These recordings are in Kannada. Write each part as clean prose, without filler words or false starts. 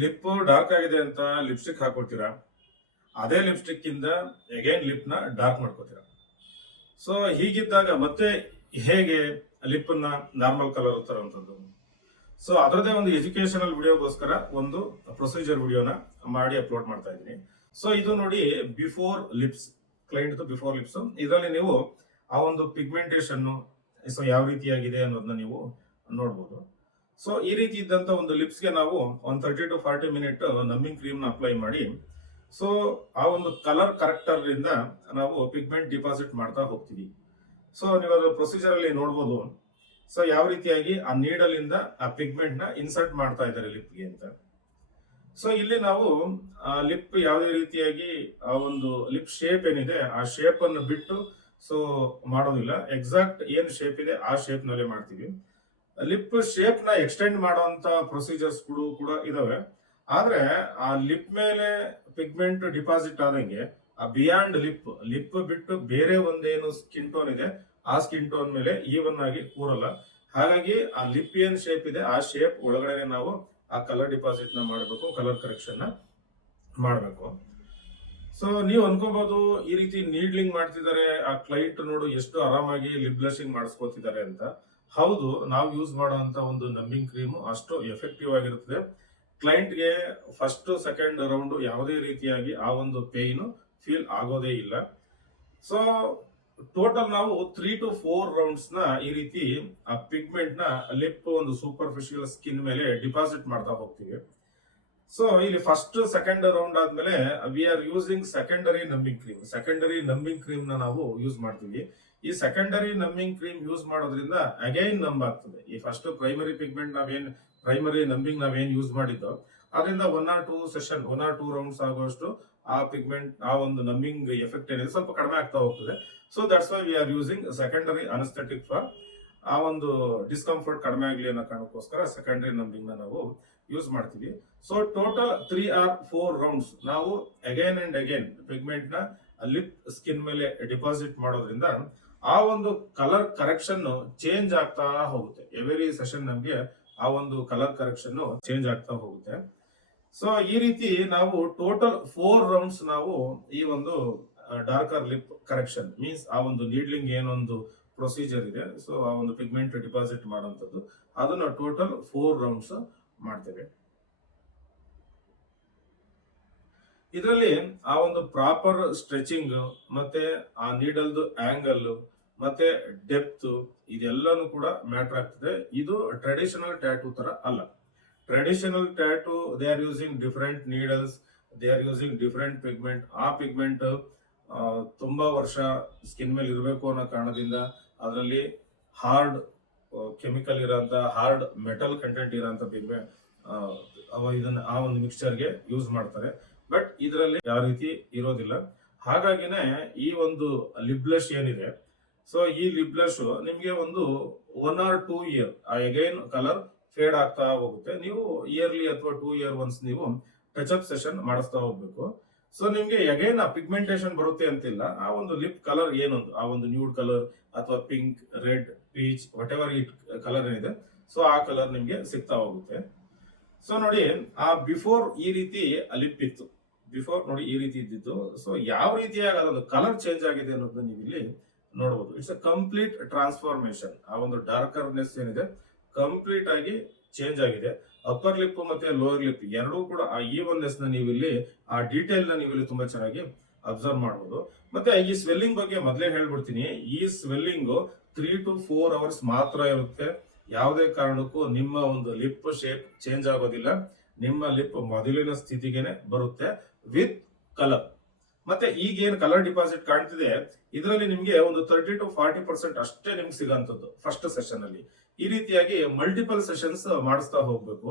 ಲಿಪ್ ಡಾರ್ಕ್ ಆಗಿದೆ ಅಂತ ಲಿಪ್ಸ್ಟಿಕ್ ಹಾಕೊಳ್ತೀರಾ, ಅದೇ ಲಿಪ್ಸ್ಟಿಕ್ ಇಂದ ಅಗೈನ್ ಲಿಪ್ ನ ಡಾರ್ಕ್ ಮಾಡ್ಕೋತೀರಾ. ಸೊ ಹೀಗಿದ್ದಾಗ ಮತ್ತೆ ಹೇಗೆ ಲಿಪ್ ನ ನಾರ್ಮಲ್ ಕಲರ್ ತರುವಂತದ್ದು? ಸೊ ಅದರದೇ ಒಂದು ಎಜುಕೇಶನಲ್ ವಿಡಿಯೋಗೋಸ್ಕರ ಒಂದು ಪ್ರೊಸೀಜರ್ ವಿಡಿಯೋನ ಮಾಡಿ ಅಪ್ಲೋಡ್ ಮಾಡ್ತಾ ಇದ್ದೀನಿ. ಸೊ ಇದು ನೋಡಿ, before lips, client before lips. ಇದರಲ್ಲಿ ನೀವು ಆ ಒಂದು ಪಿಗ್ಮೆಂಟೇಶನ್ ಸೊ ಯಾವ ರೀತಿಯಾಗಿದೆ ಅನ್ನೋದನ್ನ ನೀವು ನೋಡ್ಬೋದು. ಸೊ ಈ ರೀತಿ ಇದ್ದಂತ ಒಂದು ಲಿಪ್ಸ್ಗೆ ನಾವು ಒಂದು 30 to 40 ಮಿನಿಟ್ ನಮ್ಮಿಂಗ್ ಕ್ರೀಮ್ ನ ಅಪ್ಲೈ ಮಾಡಿ, ಸೊ ಆ ಒಂದು ಕಲರ್ ಕರೆಕ್ಟರ್ ಇಂದ ನಾವು ಪಿಗ್ಮೆಂಟ್ ಡಿಪಾಸಿಟ್ ಮಾಡ್ತಾ ಹೋಗ್ತೀವಿ. ಸೊ ನೀವು ಅದರ ಪ್ರೊಸೀಜರ್ ಅಲ್ಲಿ ನೋಡ್ಬೋದು. ಸೊ ಯಾವ ರೀತಿಯಾಗಿ ಆ ನೀಡಲ್ ಇಂದ ಆ ಪಿಗ್ಮೆಂಟ್ ನ ಇನ್ಸರ್ಟ್ ಮಾಡ್ತಾ ಇದ್ದಾರೆ ಲಿಪ್ಗೆ ಅಂತ. ಸೊ ಇಲ್ಲಿ ನಾವು ಲಿಪ್ ಯಾವುದೇ ರೀತಿಯಾಗಿ ಆ ಒಂದು ಲಿಪ್ ಶೇಪ್ ಏನಿದೆ ಆ ಶೇಪ್ ಅನ್ನು ಬಿಟ್ಟು ಸೊ ಮಾಡೋದಿಲ್ಲ. ಎಕ್ಸಾಕ್ಟ್ ಏನ್ ಶೇಪ್ ಇದೆ ಆ ಶೇಪ್ ನಲ್ಲಿ ಮಾಡ್ತೀವಿ. ಲಿಪ್ ಶೇಪ್ ನ ಎಕ್ಸ್ಟೆಂಡ್ ಮಾಡುವಂತ ಪ್ರೊಸೀಜರ್ಸ್ ಕೂಡ ಇದಾವೆ. ಆದ್ರೆ ಆ ಲಿಪ್ ಮೇಲೆ ಪಿಗ್ಮೆಂಟ್ ಡಿಪಾಸಿಟ್ ಆದಂಗೆ ಆ ಬಿಯಾಂಡ್ ಲಿಪ್ ಬಿಟ್ಟು ಬೇರೆ ಒಂದೇನು ಸ್ಕಿನ್ ಟೋನ್ ಇದೆ ಆ ಸ್ಕಿನ್ ಟೋನ್ ಮೇಲೆ ಈವನ್ ಆಗಿ ಕೂರಲ್ಲ. ಹಾಗಾಗಿ ಆ ಲಿಪ್ ಏನ್ ಶೇಪ್ ಇದೆ ಆ ಶೇಪ್ ಒಳಗಡೆ ನಾವು ಆ ಕಲರ್ ಡಿಪಾಸಿಟ್ ನ ಮಾಡಬೇಕು, ಕಲರ್ ಕರೆಕ್ಷನ್ ನ ಮಾಡಬೇಕು. ಸೊ ನೀವು ಅನ್ಕೋಬಹುದು ಈ ರೀತಿ ನೀಡ್ಲಿಂಗ್ ಮಾಡ್ತಿದ್ದಾರೆ, ಆ ಕ್ಲೈಂಟ್ ನೋಡು ಎಷ್ಟು ಆರಾಮಾಗಿ ಲಿಪ್ ಬ್ಲಶಿಂಗ್ ಮಾಡಿಸ್ಕೋತಿದ್ದಾರೆ ಅಂತ. ಹೌದು, ನಾವು ಯೂಸ್ ಮಾಡುವಂತ ಒಂದು ನಮ್ಮಿಂಗ್ ಕ್ರೀಮ್ ಅಷ್ಟು ಎಫೆಕ್ಟಿವ್ ಆಗಿರುತ್ತದೆ. ಕ್ಲೈಂಟ್ಗೆ ಫಸ್ಟ್ ಸೆಕೆಂಡ್ ರೌಂಡ್ ಯಾವುದೇ ರೀತಿಯಾಗಿ ಆ ಒಂದು ಪೇಯ್ನ್ ಫೀಲ್ ಆಗೋದೇ ಇಲ್ಲ. ಸೊ ಟೋಟಲ್ ನಾವು 3 to 4 ರೌಂಡ್ಸ್ ನ ಈ ರೀತಿ ಆ ಪಿಗ್ಮೆಂಟ್ ನ ಲಿಪ್ ಒಂದು ಸೂಪರ್ಫಿಷಿಯಲ್ ಸ್ಕಿನ್ ಮೇಲೆ ಡಿಪಾಸಿಟ್ ಮಾಡ್ತಾ ಹೋಗ್ತೀವಿ. ಸೊ ಇಲ್ಲಿ ಫಸ್ಟ್ ಸೆಕೆಂಡ್ ರೌಂಡ್ ಆದ್ಮೇಲೆ we are using secondary numbing cream. Secondary numbing cream ನ ನಾವು ಯೂಸ್ ಮಾಡ್ತೀವಿ. ಈ ಸೆಕೆಂಡರಿ ನಮ್ಮಿಂಗ್ ಕ್ರೀಮ್ ಯೂಸ್ ಮಾಡೋದ್ರಿಂದ ಅಗೈನ್ ನಂಬ್ ಆಗ್ತದೆ. ಈ first primary pigment primary numbing ನಾವೇನ್ ಯೂಸ್ ಮಾಡಿದ್ದೋ ಅದರಿಂದ 1 or 2 ರೌಂಡ್ಸ್ ಆಗುವಷ್ಟು ಆ ಪಿಗ್ಮೆಂಟ್ ಆ ಒಂದು ನಮ್ಮಿಂಗ್ ಎಫೆಕ್ಟ್ ಏನಿದೆ ಸ್ವಲ್ಪ ಕಡಿಮೆ ಆಗ್ತಾ ಹೋಗ್ತದೆ. So that's why we are using secondary anaesthetic for ಆ ಒಂದು ಡಿಸ್ಕಂಫರ್ಟ್ ಕಡಿಮೆ ಆಗಲಿ ಅನ್ನೋ ಕಾರಣಕ್ಕೋಸ್ಕರ ಸೆಕೆಂಡರಿ ನಂಬಿಂಗ್ ನ ನಾವು ಯೂಸ್ ಮಾಡ್ತೀವಿ. ಸೊ ಟೋಟಲ್ 3 or 4 ರೌಂಡ್ಸ್ ನಾವು ಅಗೈನ್ ಅಂಡ್ ಅಗೈನ್ ಪಿಗ್ಮೆಂಟ್ ನ ಲಿಪ್ ಸ್ಕಿನ್ ಮೇಲೆ ಡಿಪಾಸಿಟ್ ಮಾಡೋದ್ರಿಂದ ಆ ಒಂದು ಕಲರ್ ಕರೆಕ್ಷನ್ ಚೇಂಜ್ ಆಗ್ತಾ ಹೋಗುತ್ತೆ. ಎವ್ರಿ ಸೆಷನ್ ನಮ್ಗೆ ಆ ಒಂದು ಕಲರ್ ಕರೆಕ್ಷನ್ ಚೇಂಜ್ ಆಗ್ತಾ ಹೋಗುತ್ತೆ. ಸೊ ಈ ರೀತಿ ನಾವು ಟೋಟಲ್ 4 ರೌಂಡ್ಸ್ ನಾವು ಈ ಒಂದು ಡಾರ್ಕರ್ ಲಿಪ್ ಕರೆಕ್ಷನ್ ಮೀನ್ಸ್ ಆ ಒಂದು ನೀಡ್ಲಿಂಗ್ ಏನೊಂದು ಪ್ರೊಸೀಜರ್ ಇದೆ, ಸೊ ಆ ಒಂದು ಪಿಗ್ಮೆಂಟ್ ಡಿಪಾಸಿಟ್ ಮಾಡುವಂತದ್ದು ಅದನ್ನ ಟೋಟಲ್ 4 ರೌಂಡ್ಸ್ ಮಾಡ್ತೇವೆ. ಇದರಲ್ಲಿ ಆ ಒಂದು ಪ್ರಾಪರ್ ಸ್ಟ್ರೆಚಿಂಗ್ ಮತ್ತೆ ಆ ನೀಡಲ್ದು ಆಂಗಲ್ ಮತ್ತೆ ಡೆಪ್ತ್ ಇದೆಲ್ಲಾನು ಕೂಡ ಮ್ಯಾಟರ್ ಆಗ್ತದೆ. ಇದು ಟ್ರೆಡಿಷನಲ್ ಟ್ಯಾಟೂ ತರ ಅಲ್ಲ. Traditional tattoo they are using different needles, they are using different pigment. ಆ ಪಿಗ್ಮೆಂಟ್ ತುಂಬಾ ವರ್ಷ ಸ್ಕಿನ್ ಮೇಲೆ ಇರಬೇಕು ಅನ್ನೋ ಕಾರಣದಿಂದ ಅದರಲ್ಲಿ ಹಾರ್ಡ್ ಕೆಮಿಕಲ್ ಇರೋಂತ ಹಾರ್ಡ್ ಮೆಟಲ್ ಕಂಟೆಂಟ್ ಇರೋಂತ ಪಿಗ್ಮೆಂಟ್ ಇದನ್ನ ಆ ಒಂದು ಮಿಕ್ಸ್ಚರ್ಗೆ ಯೂಸ್ ಮಾಡ್ತಾರೆ. ಬಟ್ ಇದರಲ್ಲಿ ಯಾವ ರೀತಿ ಇರೋದಿಲ್ಲ. ಹಾಗಾಗಿನೇ ಈ ಒಂದು ಲಿಪ್ ಬ್ಲಶ್ ಏನಿದೆ, ಸೊ ಈ ಲಿಪ್ ಬ್ಲಶ್ ನಿಮ್ಗೆ ಒಂದು 1 or 2 year again colour feed ಆಗ್ತಾ ಹೋಗುತ್ತೆ. ನೀವು ಇಯರ್ಲಿ ಅಥವಾ 2 year ಒನ್ಸ್ ನೀವು ಟಚ್ ಅಪ್ ಸೆಷನ್ ಮಾಡಿಸ್ತಾ ಹೋಗ್ಬೇಕು. ಸೊ ನಿಮ್ಗೆ ಅಗೈನ್ ಆ ಪಿಗ್ಮೆಂಟೇಶನ್ ಬರುತ್ತೆ ಅಂತಿಲ್ಲ. ಆ ಒಂದು ಲಿಪ್ ಕಲರ್ ಏನೊಂದು ಆ ಒಂದು ನ್ಯೂಡ್ ಕಲರ್ ಅಥವಾ pink, red, peach what ever ಈ ಕಲರ್ ಏನಿದೆ ಸೊ ಆ ಕಲರ್ ನಿಮ್ಗೆ ಸಿಗ್ತಾ ಹೋಗುತ್ತೆ. ಸೊ ನೋಡಿ, ಆ ಬಿಫೋರ್ ಈ ರೀತಿ ಲಿಪ್ ಇತ್ತು, ಬಿಫೋರ್ ನೋಡಿ ಈ ರೀತಿ ಇದ್ದಿದ್ದು. ಸೊ ಯಾವ ರೀತಿಯಾಗಿ ಅದೊಂದು ಕಲರ್ ಚೇಂಜ್ ಆಗಿದೆ ಅನ್ನೋದನ್ನ ನೀವು ಇಲ್ಲಿ ನೋಡಬಹುದು. It's a complete transformation. ಆ ಒಂದು ಡಾರ್ಕರ್ನೆಸ್ ಏನಿದೆ ಕಂಪ್ಲೀಟ್ ಆಗಿ ಚೇಂಜ್ ಆಗಿದೆ. ಅಪ್ಪರ್ ಲಿಪ್ ಮತ್ತೆ ಲೋವರ್ ಲಿಪ್ ಎರಡೂ ಕೂಡ ಆ ಈವನ್ನೆಸ್ ನ ನೀವು ಇಲ್ಲಿ ಆ ಡೀಟೇಲ್ ನ ನೀವು ಇಲ್ಲಿ ತುಂಬಾ ಚೆನ್ನಾಗಿ ಅಬ್ಸರ್ವ್ ಮಾಡಬಹುದು. ಮತ್ತೆ ಈ ಸ್ವೆಲ್ಲಿಂಗ್ ಬಗ್ಗೆ ಮೊದಲೇ ಹೇಳ್ಬಿಡ್ತೀನಿ. ಈ ಸ್ವೆಲ್ಲಿಂಗ್ 3 to 4 hours ಮಾತ್ರ ಇರುತ್ತೆ. ಯಾವುದೇ ಕಾರಣಕ್ಕೂ ನಿಮ್ಮ ಒಂದು ಲಿಪ್ ಶೇಪ್ ಚೇಂಜ್ ಆಗೋದಿಲ್ಲ. ನಿಮ್ಮ ಲಿಪ್ ಮೊದಲಿನ ಸ್ಥಿತಿಗೆನೆ ಬರುತ್ತೆ ವಿತ್ ಕಲರ್. ಮತ್ತೆ ಈಗೇನು ಕಲರ್ ಡಿಪಾಸಿಟ್ ಕಾಣ್ತಿದೆ ಇದರಲ್ಲಿ ನಿಮ್ಗೆ ಒಂದು 30 to 40% ಅಷ್ಟೇ ನಿಮ್ಗೆ ಸಿಗೋಂಥದ್ದು ಫಸ್ಟ್ ಸೆಷನ್ ಅಲ್ಲಿ. ಈ ರೀತಿಯಾಗಿ ಮಲ್ಟಿಪಲ್ ಸೆಷನ್ಸ್ ಮಾಡಿಸ್ತಾ ಹೋಗ್ಬೇಕು.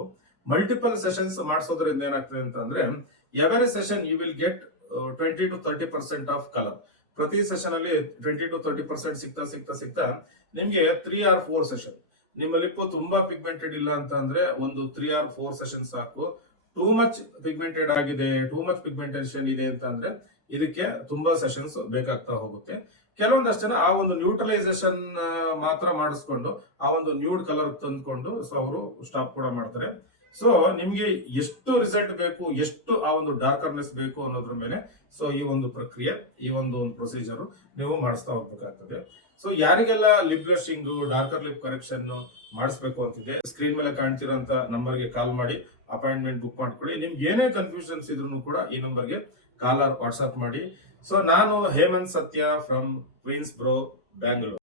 ಮಲ್ಟಿಪಲ್ ಸೆಷನ್ಸ್ ಮಾಡಿಸೋದ್ರಿಂದ ಏನಾಗ್ತದೆ ಅಂತಂದ್ರೆ every session you will get 20 to 30% of colour. ಪ್ರತಿ ಸೆಷನ್ ಅಲ್ಲಿ 20 to 30% ಸಿಗ್ತಾ ಸಿಗ್ತಾ ಸಿಗ್ತಾ ನಿಮ್ಗೆ 3 or 4 ಸೆಷನ್. ನಿಮ್ಮ ಲಿಪ್ ತುಂಬಾ ಪಿಗ್ಮೆಂಟೆಡ್ ಇಲ್ಲ ಅಂತ ಅಂದ್ರೆ ಒಂದು 3 or 4 ಸೆಷನ್ ಸಾಕು. ಟೂ ಮಚ್ ಪಿಗ್ಮೆಂಟೆಡ್ ಆಗಿದೆ, ಟೂ ಮಚ್ ಪಿಗ್ಮೆಂಟೇಶನ್ ಇದೆ ಅಂತ ಅಂದ್ರೆ ಇದಕ್ಕೆ ತುಂಬಾ ಸೆಷನ್ಸ್ ಬೇಕಾಗ್ತಾ ಹೋಗುತ್ತೆ. ಕೆಲವೊಂದಷ್ಟು ಜನ ಆ ಒಂದು ನ್ಯೂಟ್ರಲೈಸೇಷನ್ ಮಾತ್ರ ಮಾಡಿಸ್ಕೊಂಡು ಆ ಒಂದು ನ್ಯೂಡ್ ಕಲರ್ ತಂದ್ಕೊಂಡು ಸೊ ಅವರು ಸ್ಟಾಪ್ ಕೂಡ ಮಾಡ್ತಾರೆ. ಸೊ ನಿಮ್ಗೆ ಎಷ್ಟು ರಿಸಲ್ಟ್ ಬೇಕು, ಎಷ್ಟು ಆ ಒಂದು ಡಾರ್ಕರ್ನೆಸ್ ಬೇಕು ಅನ್ನೋದ್ರ ಮೇಲೆ ಸೊ ಈ ಒಂದು ಪ್ರಕ್ರಿಯೆ, ಈ ಒಂದು ಪ್ರೊಸೀಜರ್ ನೀವು ಮಾಡಿಸ್ತಾ ಹೋಗ್ಬೇಕಾಗ್ತದೆ. ಸೊ ಯಾರಿಗೆಲ್ಲ ಲಿಪ್ ಬ್ಲಷಿಂಗ್, ಡಾರ್ಕರ್ ಲಿಪ್ ಕರೆಕ್ಷನ್ ಮಾಡಿಸ್ಬೇಕು ಅಂತಿದೆ, ಸ್ಕ್ರೀನ್ ಮೇಲೆ ಕಾಣ್ತಿರೋಂತ ನಂಬರ್ಗೆ ಕಾಲ್ ಮಾಡಿ ಅಪಾಯಿಂಟ್ಮೆಂಟ್ ಬುಕ್ ಮಾಡ್ಕೊಳ್ಳಿ. ನಿಮ್ಗೆ ಏನೇ ಕನ್ಫ್ಯೂಷನ್ಸ್ ಇದ್ರೂ ಕೂಡ ಈ ನಂಬರ್ಗೆ ಕಾಲ್ ಆರ್ ವಾಟ್ಸ್ಆಪ್ ಮಾಡಿ. ಸೊ ನಾನು ಹೇಮಂತ್ ಸತ್ಯ ಫ್ರಮ್ ಕ್ವೀನ್ಸ್ ಬ್ರೋ, ಬ್ಯಾಂಗ್ಳೂರ್.